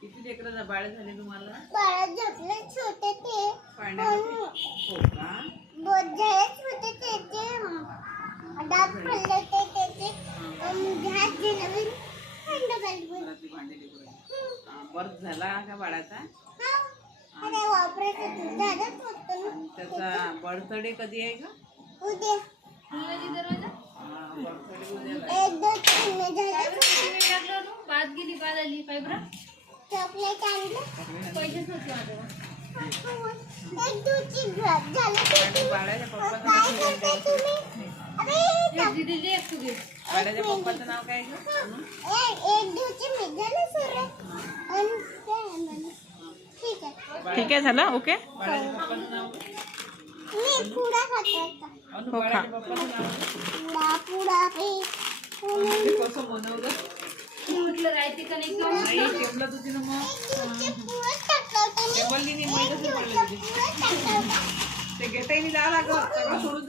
किती लेकरं बाळ झाले तुम्हाला? बाळ झोपले छोटे ते पाण्यामध्ये. हो का? बहुत झाले छोटे ते डाब खाल्ले ते त्याचे घास दिले थंड घालून. घरातली भांडी लेकरं. बर्थ झाला का बाळाचा? अरे वापरायचं तू झालंच होतं ना. त्याचा बर्थडे कधी आहे का? उद्या बर्थडे उद्याला. एक दोन तीन झालं बाद गेली बाद आली काय बरं चॉकलेट आणलं पैसेच नव्हते माझ्यावर. एक दूची ड्रॉप झालं ते आणि बाळाच्या काय पप्पाचं करताय तुम्ही? अरे दिदी एक तू घे. बाळाच्या पप्पाचं नाव काय गं? एक दूची मी झालं सुरू आणि ठीक आहे. ठीक आहे झालं ओके. बाळाच्या पप्पाचं नाव काय? मी पुडा खातो आता. अनु, हो का? बाळाच्या पप्पाचं नाव पुडा पुडा ते कसं बनवलं? मी म्हटलं राहते का नाही किंवा नाही टेबलं तुझी ना मग. टाकलं टेबलनी मी महिलाच पडले. ते घेताही नाही जावं लागत सगळं सोडून